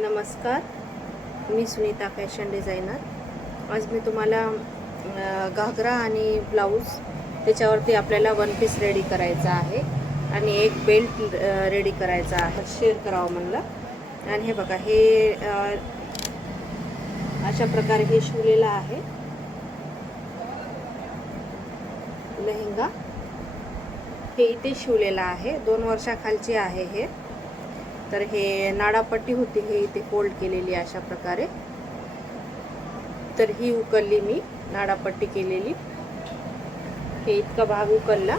नमस्कार. मी Sunita fashion designer. आज मी तुम्हाला घागरा आणि ब्लाऊज त्याच्यावरती आपल्याला वन पीस रेडी करायचा आहे. आणि एक बेल्ट रेडी करायचा आहे. शेअर करावं म्हणलं. आणि हे बघा हे अशा प्रकारे हे शिवलेलं आहे. लेहंगा. हे इथे शिवलेलं आहे. दोन वर्षाखालची आहे हे. तर हे नाडापट्टी होती हे इथे फोल्ड केलेली आहे अशा प्रकारे. तर ही उकलली मी नाडापट्टी केलेली. हे इतका भाग उकलला.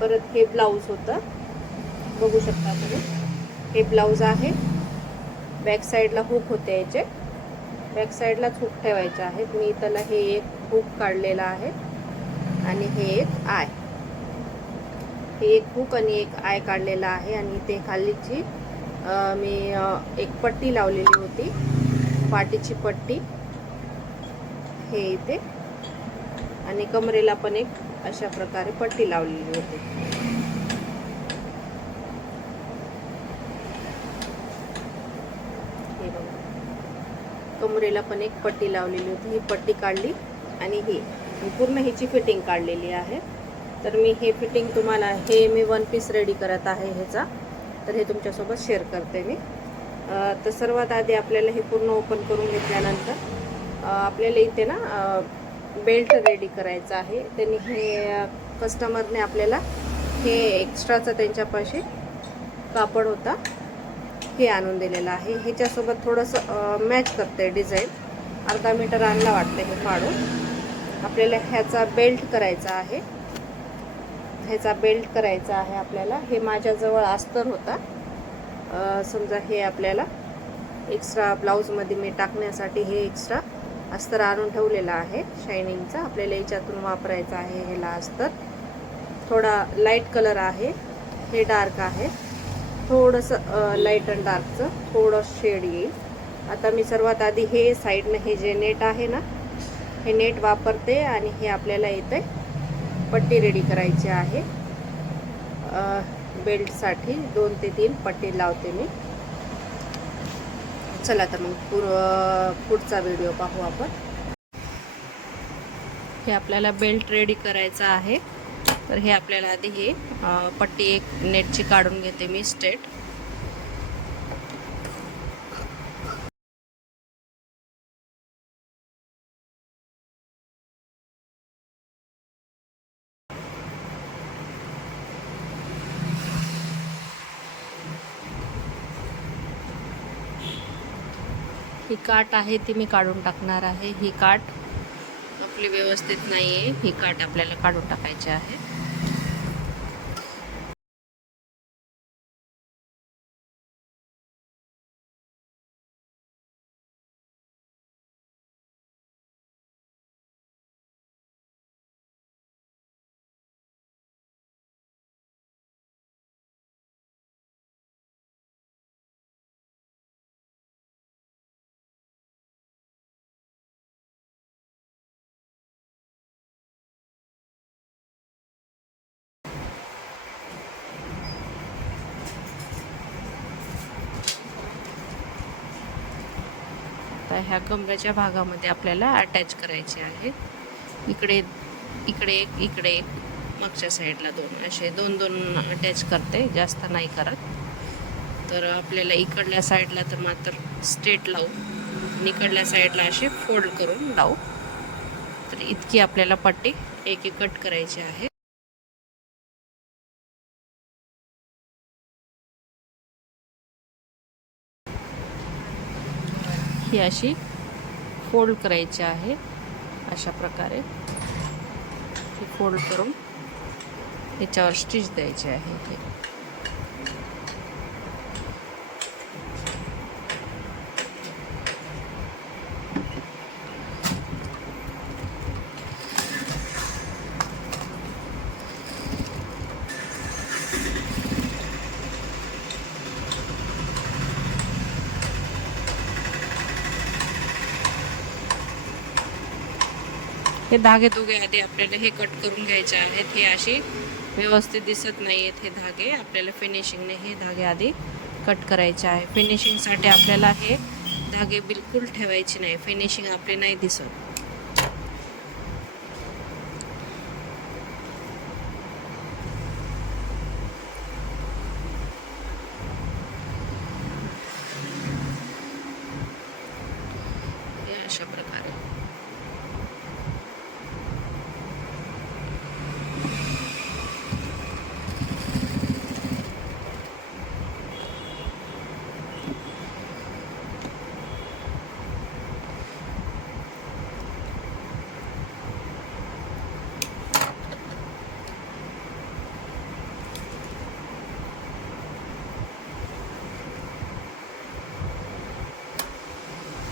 परत हे ब्लाऊज होतं. बघू शकता तुम्ही हे ब्लाऊज आहे. बॅक साईडला हुक होते याचे. बॅक साईडलाच हुक ठेवायचे आहेत. मी त्याला हे एक हुक काढलेला आहे. आणि हे एक आय हे एक हुक आणि एक आय काढलेला आहे आणि ते खालीची मी एक पट्टी लावलेली होती. पाटीची पट्टी. हे इथे. आणि कमरेला पण एक अशा प्रकारे पट्टी लावलेली होती. हे बघा. कमरेला पण एक पट्टी लावलेली होती. ही पट्टी काढली आणि ही पूर्ण हिची फिटिंग काढलेली आहे. तर मी हे फिटिंग तुम्हाला हे मी वन पीस रेडी करत आहे ह्याचा. तर हे तुमच्यासोबत शेअर करते मी. तर सर्वात आधी आपल्याला हे पूर्ण ओपन करून घेतल्यानंतर आपल्याला इथे ना बेल्ट रेडी करायचा आहे. त्यांनी हे कस्टमरने आपल्याला हे एक्स्ट्राचं त्यांच्यापाशी कापड होता हे आणून दिलेलं आहे. ह्याच्यासोबत थोडंसं मॅच करते डिझाईन अर्धा मीटर आणला वाटतं हे फाडून आपल्याला ह्याचा बेल्ट करायचा आहे. ह्याचा बेल्ट करायचा आहे आपल्याला. हे माझ्याजवळ अस्तर होता. समजा हे आपल्याला एक्स्ट्रा ब्लाऊजमध्ये मी टाकण्यासाठी हे एक्स्ट्रा अस्तर आणून ठेवलेलं आहे. शायनिंगचा आपल्याला याच्यातून वापरायचं आहे ह्याला अस्तर. थोडा लाइट कलर आहे. हे डार्क आहे. थोडंसं लाइट अँड डार्कचं थोडं शेड येईल. आता मी सर्वात आधी हे साईडनं हे जे नेट आहे ना हे नेट वापरते आणि हे आपल्याला येते पट्टी रेडी करायची आहे. बेल्टसाठी दोन ते तीन पट्टी लावते मी. चला तर मग पुर पुढचा व्हिडिओ पाहू आपण. हे आपल्याला बेल्ट रेडी करायचा आहे. तर हे आपल्याला आधी हे पट्टी एक नेटची काढून घेते मी स्ट्रेट काट आहे ती मी काढून टाकणार आहे. ही काट आपली व्यवस्थित नाही आहे ही काट आपल्याला काढून टाकायची आहे. आता ह्या कमराच्या भागामध्ये आपल्याला अटॅच करायचे आहे इकडे इकडे एक इकडे एक मागच्या साईडला दोन. असे दोन दोन अटॅच करते. जास्त नाही करत. तर आपल्याला इकडल्या साईडला तर मात्र स्ट्रेट लावू. आणि इकडल्या साईडला असे फोल्ड करून लावू. तर इतकी आपल्याला पट्टी एक एक कट करायची आहे. ही अशी फोल्ड करायची आहे अशा प्रकारे. ही फोल्ड करून याच्यावर स्टिच द्यायची आहे हे धागे दोघे आधी आपल्याला हे कट करून घ्यायचे आहेत. हे अशी व्यवस्थित दिसत नाही आहेत हे धागे. आपल्याला फिनिशिंगने हे धागे आधी कट करायचे आहे. फिनिशिंगसाठी आपल्याला हे धागे बिलकुल ठेवायचे नाही. फिनिशिंग आपले नाही दिसत हे अशा प्रकारे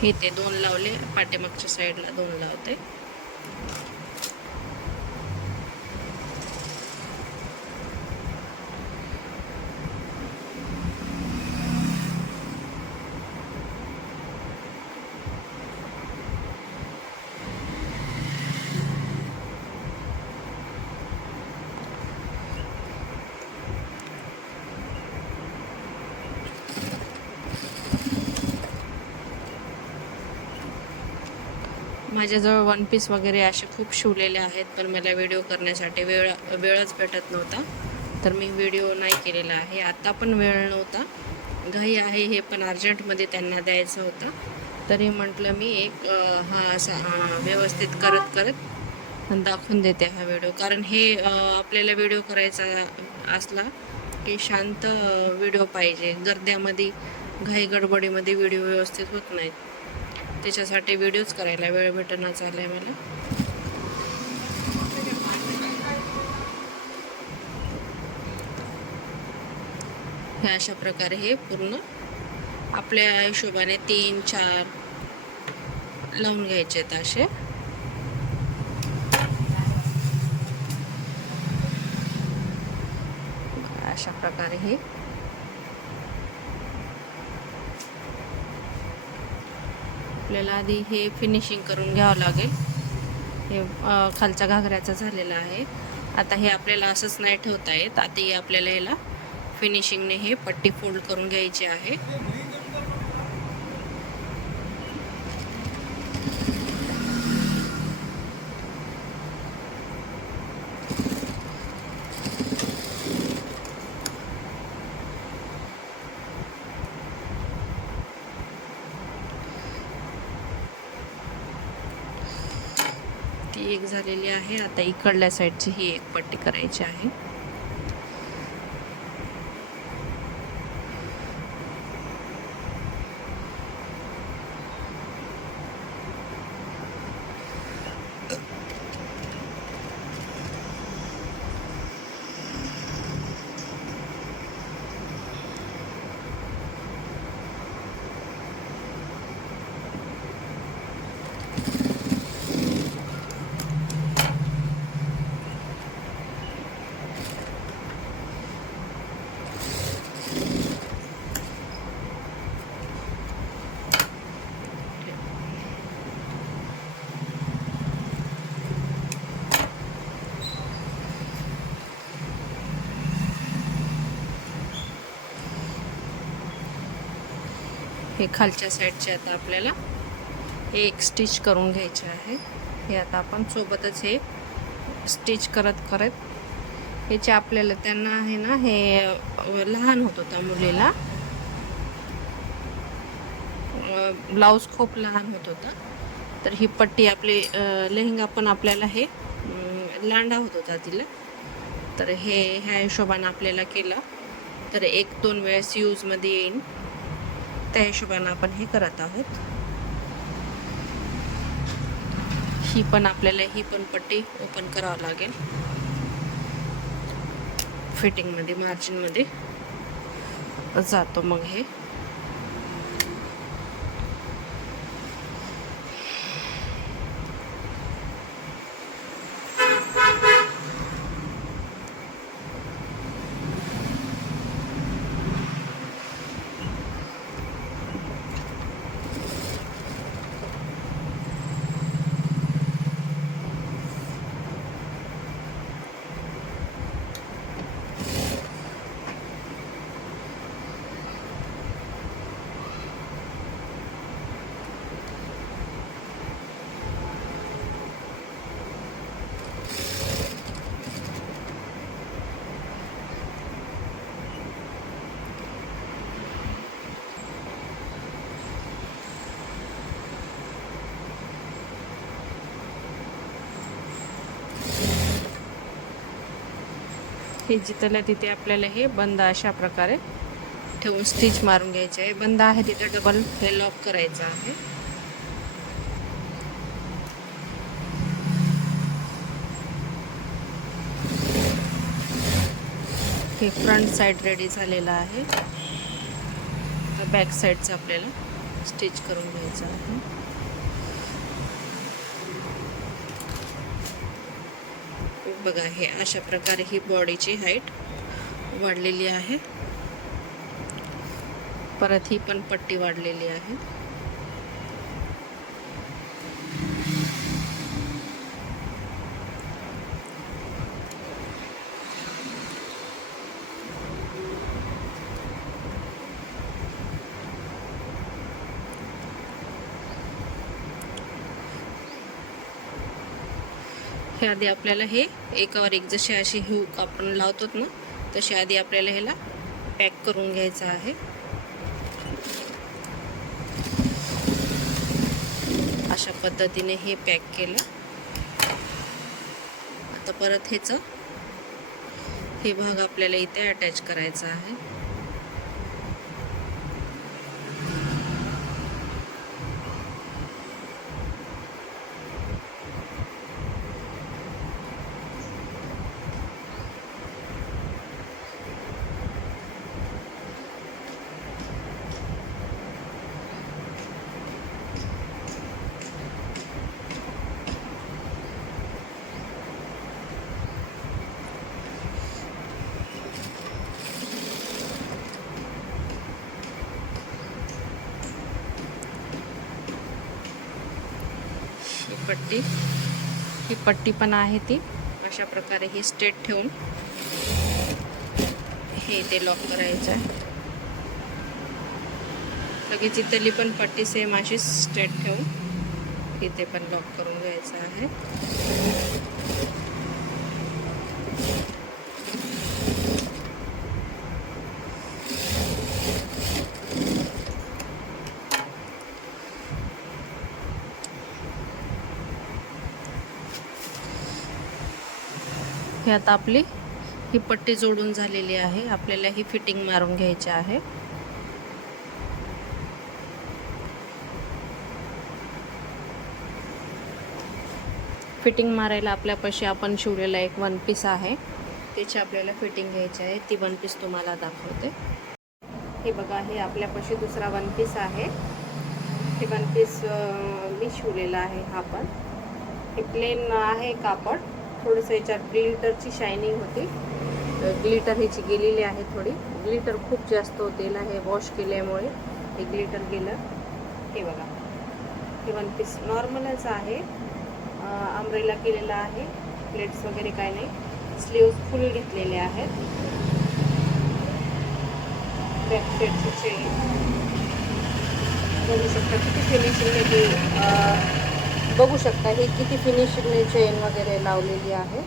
हे ते दोन लावले. पाठीमागच्या साईडला दोन लावते. माझ्याजवळ वन पीस वगैरे असे खूप शिवलेले आहेत पण मला व्हिडिओ करण्यासाठी वेळ वेळच भेटत नव्हता. तर मी व्हिडिओ नाही केलेला आहे. आता पण वेळ नव्हता. घाई आहे हे पण अर्जंटमध्ये त्यांना द्यायचं होतं. तरी म्हटलं मी एक हा असा व्यवस्थित करत करत दाखवून देते हा व्हिडिओ कारण हे आपल्याला व्हिडिओ करायचा असला की शांत व्हिडिओ पाहिजे. गर्द्यामध्ये घाई गडबडीमध्ये व्हिडिओ व्यवस्थित होत नाहीत. त्याच्यासाठी व्हिडिओज करायला वेळ भेटणं आहे मला. हे अशा प्रकारे हे पूर्ण आपल्या हिशोबाने तीन चार लावून घ्यायचे आहेत असे. अशा प्रकारे हे आपल्याला आधी हे फिनिशिंग करून घ्यावं लागेल. हे खालच्या घागऱ्याचं झालेलं आहे. आता हे आपल्याला असंच नाही ठेवता येत. आता आपल्याला याला फिनिशिंगने हे पट्टी फोल्ड करून घ्यायची आहे. एक झालेली आहे. आता इकडल्या साईडची ही एक पट्टी करायची आहे. हे खालच्या साईडचे आता आपल्याला हे एक स्टिच करून घ्यायचे आहे. हे आता आपण सोबतच हे स्टिच करत करत ह्याचे आपल्याला त्यांना आहे ना हे लहान होत होता मुलीला. ब्लाऊज खूप लहान होत होता. तर ही पट्टी आपली लेहंगा पण आपल्याला हे लांडा होत होता तिला. तर हे ह्या हिशोबानं आपल्याला केलं. तर एक दोन वेळेस यूजमध्ये येईन. त्या हिशोबाने आपण हे करत आहोत. ही पण आपल्याला ही पण पट्टी ओपन करावं लागेल. फिटिंगमध्ये मार्जिनमध्ये जातो मग हे. हे जिथल्या तिथे आपल्याला हे बंद अशा प्रकारे ठेवून स्टिच मारून घ्यायचे आहे. बंद आहे तिथे डबल हे लॉक करायचं आहे. हे फ्रंट साईड रेडी झालेलं आहे. बॅक साईडचं आपल्याला स्टिच करून घ्यायचं आहे. बघा हे अशा प्रकारे ही बॉडीची हाईट वाढलेली आहे. परत ही पण पट्टी वाढलेली आहे. हे आधी आपल्याला हे एकावर एक जशी अशी हिव आपण लावतो ना तशी आधी आपल्याला ह्याला पॅक करून घ्यायचं आहे. अशा पद्धतीने हे पॅक केलं. आता परत ह्याचं हे भाग आपल्याला इथे अटॅच करायचा आहे. पट्टी. ही पट्टी पण आहे ती. अशा प्रकारे ही स्टेट ठेवून हे ते लॉक करायचं आहे. लगेच इथली पण पट्टी सेम अशी स्टेट ठेवून इथे पण लॉक करून घ्यायचं आहे. इथे आता आपली. ही पट्टी जोडून झालेली आहे. आपल्याला ही फिटिंग मारून घ्यायची आहे. फिटिंग मारायला आपल्यापाशी आपण शिवलेला एक वन पीस आहे. त्याची आपल्याला फिटिंग घ्यायची आहे. ती वन पीस तुम्हाला दाखवते. हे बघा हे आपल्यापाशी दुसरा वन पीस आहे. हे वन पीस मी शिवलेला आहे हा पण. हे प्लेन आहे कापड थोडंसं याच्यात ग्लिटरची शायनिंग होती. ग्लिटर ह्याची गेलेली आहे थोडी. ग्लिटर खूप जास्त होते हे वॉश केल्यामुळे हे ग्लिटर गेलं. हे बघा. हे वन पीस नॉर्मलच आहे. अम्ब्रेला केलेला आहे. प्लेट्स वगैरे काय नाही. स्लीव्स फुल घेतलेले आहेत. बॅक साईडची चेन बघू शकता किती फिनिशिंगने ती बघू शकता हे किती फिनिशिंगने चेन वगैरे लावलेली आहे.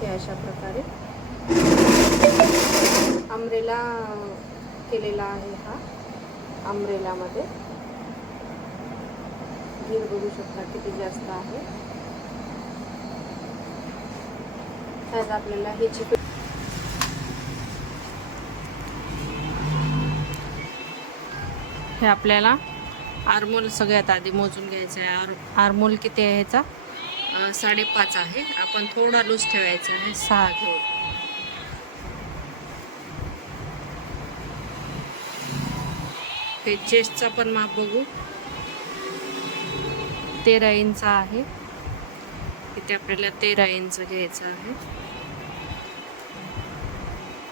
हे अशा प्रकारे. अम्ब्रेला केलेला आहे हा अम्ब्रेलामध्ये घेर बघू शकता किती जास्त आहे. त्यात आपल्याला ह्याची हे आपल्याला आरमोल सगळ्यात आधी मोजून घ्यायचं आहे. आर आरमोल किती आहे ह्याचा? साडेपाच आहे. आपण थोडा लूज ठेवायचा आहे. सहा घेऊ. हे चेस्टचा पण माप बघू. तेरा इंच आहे. इथे आपल्याला तेरा इंच घ्यायचं आहे.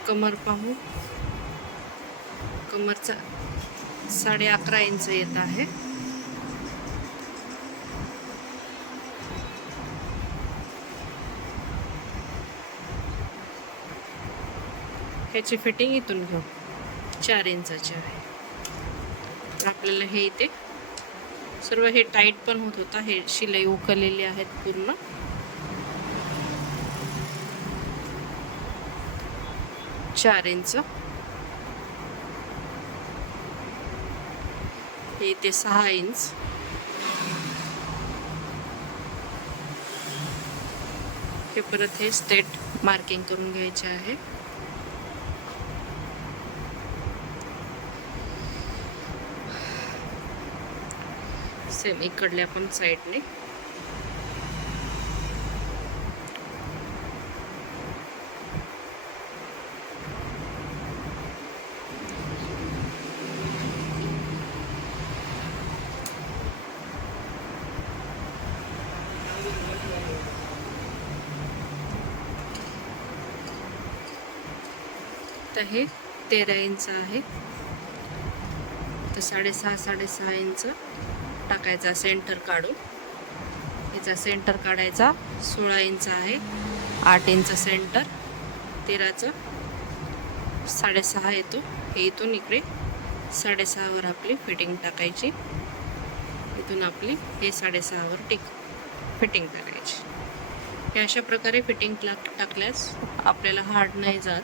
कमर पाहू. कमरचा साडे अकरा इंच येत आहे. ह्याची फिटिंग इथून घेऊ. चार इंचाची आहे. आपल्याला हे इथे सर्व हे टाईट पण होत होता. हे शिलाई उकलेली आहेत पूर्ण. चार इंच. हे ते सहा इंच हे परत हे स्टेट मार्किंग करून घ्यायचे आहे. सेम इकडल्या पण साईडने तर हे तेरा इंच आहे. तर साडेसहा साडेसहा इंच टाकायचा सेंटर काढून. याचा सेंटर काढायचा सोळा इंच आहे. आठ इंच सेंटर तेराचं साडेसहा येतो. हे इथून इकडे साडेसहावर आपली फिटिंग टाकायची. इथून आपली हे साडेसहावर टिक फिटिंग टाकायची. हे अशा प्रकारे फिटिंग टाक टाकल्यास आपल्याला हार्ड नाही जात.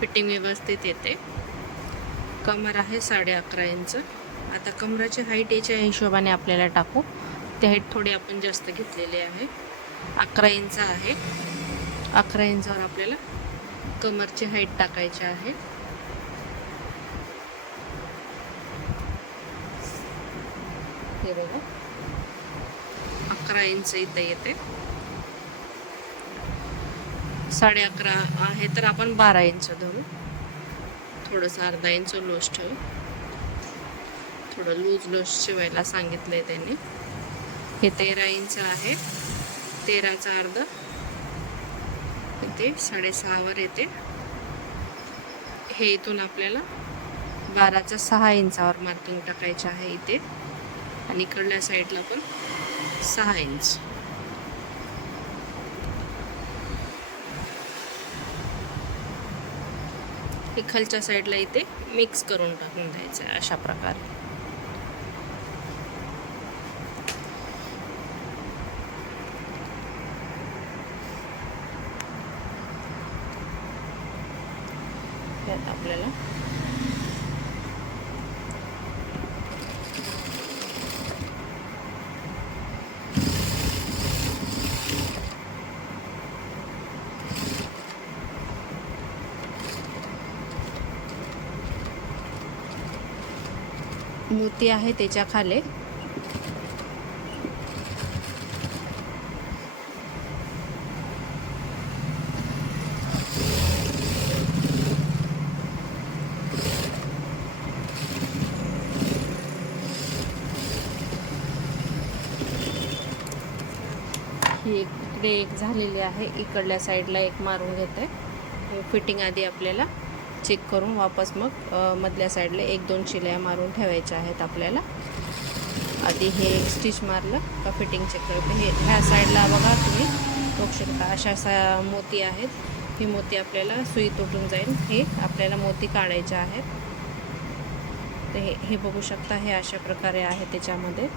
फिटिंग व्यवस्थित येते. कमर आहे साडे अकरा इंच. आता कमराची हाईट याच्या हिशोबाने आपल्याला टाकू. ते हाईट थोडी आपण जास्त घेतलेली आहे. अकरा इंच आहे. अकरा इंचावर आपल्याला कमरची हाईट टाकायची आहे. हे बघा. अकरा इंच इथं येते. साडे अकरा आहे तर आपण बारा इंच धरू. थोडंसं अर्धा इंच लूज ठेवू. थोडं लूज लूज शिवायला सांगितलंय त्यांनी. हे तेरा इंच आहे. तेराचा अर्धा इथे साडेसहावर येते. हे इथून आपल्याला बाराचा सहा इंचावर मार्किंग टाकायचे आहे इथे. आणि इकडल्या साईडला पण सहा इंच हे खालच्या साईडला इथे मिक्स करून टाकून द्यायचं आहे अशा प्रकारे. आपल्याला मोती आहे त्याच्याखाली. ही एक इकडे एक झालेली आहे. इकडल्या साईडला एक मारून घेते. फिटिंग आधी आपल्याला. चेक करून वापस मग मधल्या साईडला एक दोन शिल्या मारून ठेवायच्या आहेत आपल्याला. आधी हे एक स्टिच मारलं का फिटिंग चेक करते. हे ह्या साईडला बघा तुम्ही बघू शकता अशा सा मोती आहेत. ही मोती आपल्याला सुई तुटून जाईल. हे आपल्याला मोती काढायच्या आहेत. तर हे हे बघू शकता हे अशा प्रकारे आहे त्याच्यामध्ये.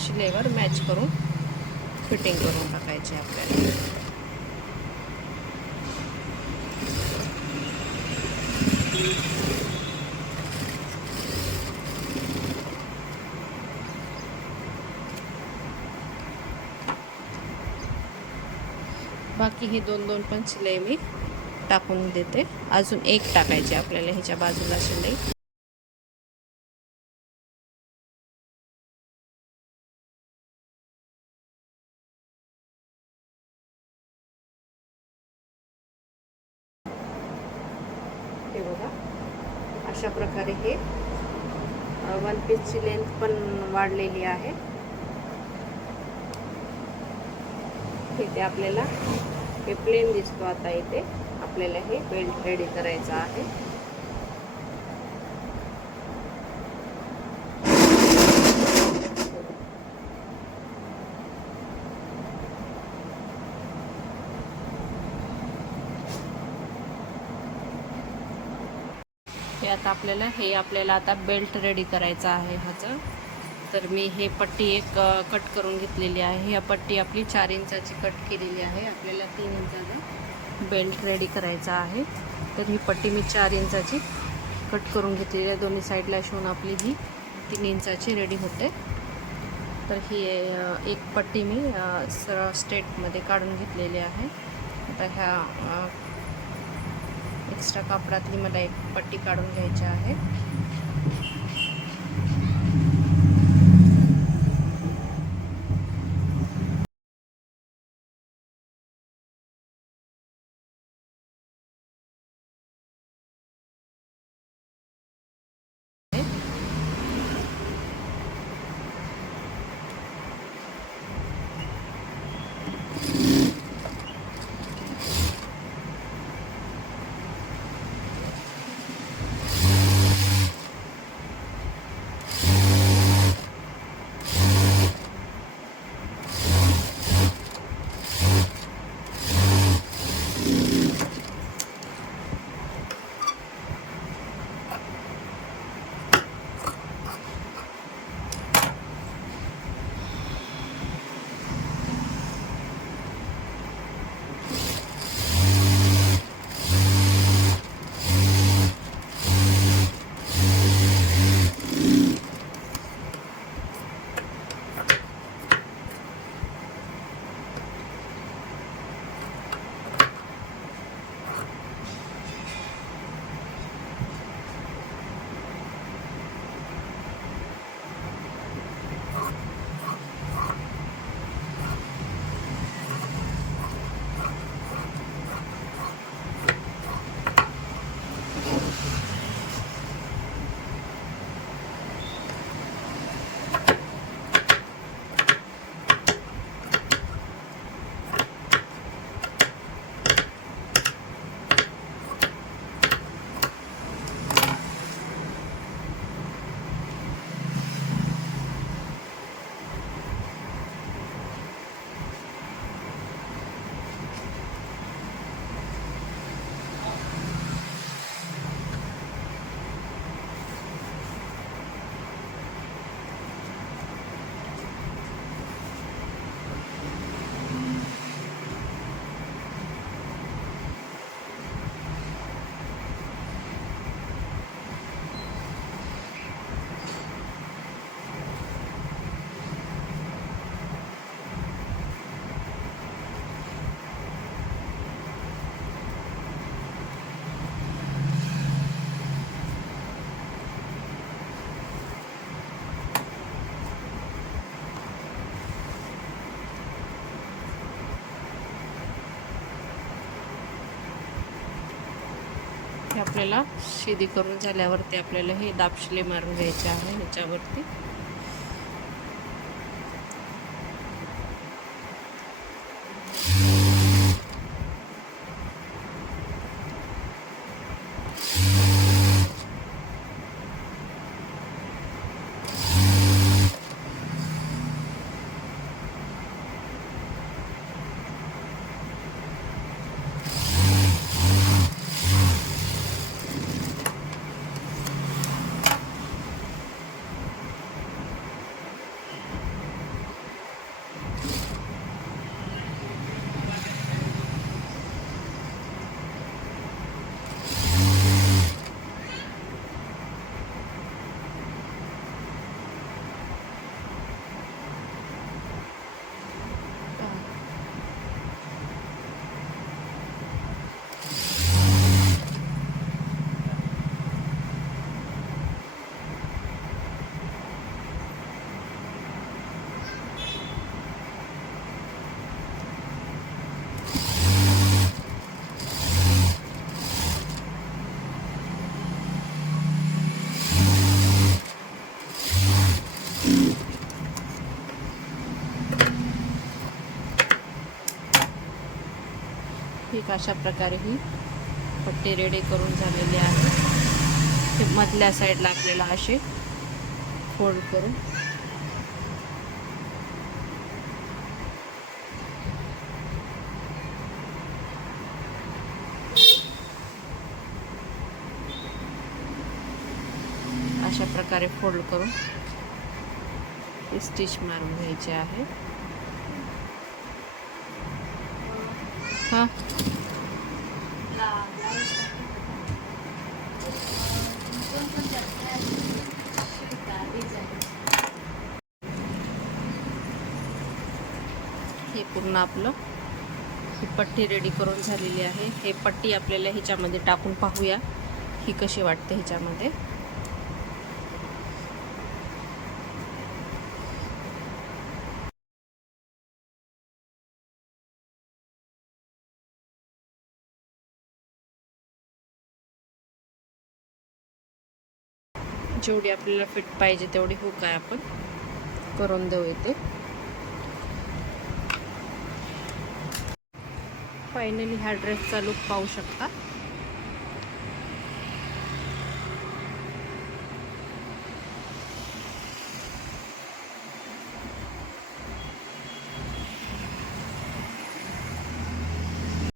शिलेवर मॅच करून फिटिंग करून टाकायची आपल्याला. बाकी हे दोन दोन पण शिलाई मी टाकून देते. अजून एक टाकायची आपल्याला ह्याच्या बाजूला शिलाई. हे बघा. अशा प्रकारे हे वन पीसची लेंथ पण वाढलेली आहे. इथे आपल्याला हे प्लेन दिसतो आता इथे. आपल्याला हे बेल्ट रेडी करायचं आहे. हे आता आपल्याला हे आपल्याला आता बेल्ट रेडी करायचं आहे ह्याचं. तर मी हे पट्टी एक कट करून घेतलेली आहे. ह्या पट्टी आपली चार इंचाची कट केलेली आहे. आपल्याला तीन इंचाचा बेल्ट रेडी करायचा आहे. तर ही पट्टी मी चार इंचाची कट करून घेतलेली आहे. दोन्ही साईडला शिवून आपली ही तीन इंचाची रेडी होते. तर ही एक पट्टी मी सरळ स्टेटमध्ये काढून घेतलेली आहे. आता ह्या एक्स्ट्रा कापडातली मला एक पट्टी काढून घ्यायची आहे. आपल्याला शिदी करून झाल्यावरती आपल्याला हे दापशिले मारून घ्यायचे आहे ह्याच्यावरती. ठीक अशा प्रकारे ही पट्टी रेडी करून झालेली आहे मधल्या साईडला आपल्याला असे फोल्ड करून. अशा प्रकारे फोल्ड करून स्टिच मारून घ्यायचे आहे. हां. हे पूर्ण आपलं. ही पट्टी रेडी करून झालेली आहे. हे पट्टी आपल्याला ह्याच्यामध्ये टाकून पाहूया. ही कशी वाटते ह्याच्यामध्ये. जेवढी आपल्याला फिट पाहिजे तेवढी हुक आहे आपण? करून देऊ इथे. फायनली ह्या ड्रेसचा लुक पाहू शकता.